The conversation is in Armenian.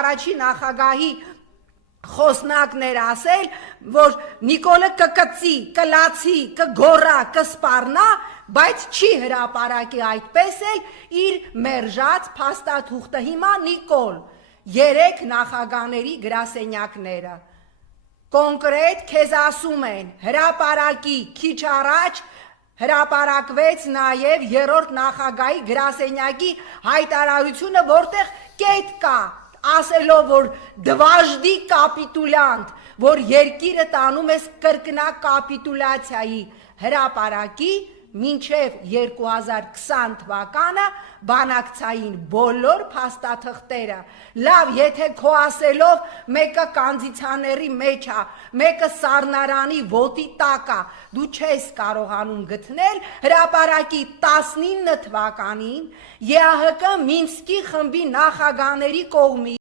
Առաջին նախագահի խոսնակներ ասել, որ Նիկոլը կկծի, կլացի, կգոռա, կսպառնա, բայց չի հրապարակի այդպես էլ իր մերժած փաստաթուղթը։ Հիմա Նիկոլ, 3 նախագահների գրասենյակները կոնկրետ քեզ ասում են, հրապարակի, քիչ առաջ հրապարակվեց նաև 3-րդ նախագահի գրասենյակի հայտարարությունը, որտեղ կետ կա, ասելով, որ դվաժդի կապիտուլյանտ, որ երկիրը տանում ես կրկնակ կապիտուլյացիայի հրապարակի, մինչև 2020 թվականը բանակցային բոլոր փաստաթղթերը։ Լավ, եթե քո ասելով մեկը կանդիցիաների մեջ է, մեկը սառնարանի ոտի տակ է, դու չես կարողանում գտնել հրապարակի 19 թվականին ԵԱՀԿ Մինսկի խմբի նախագահների կողմից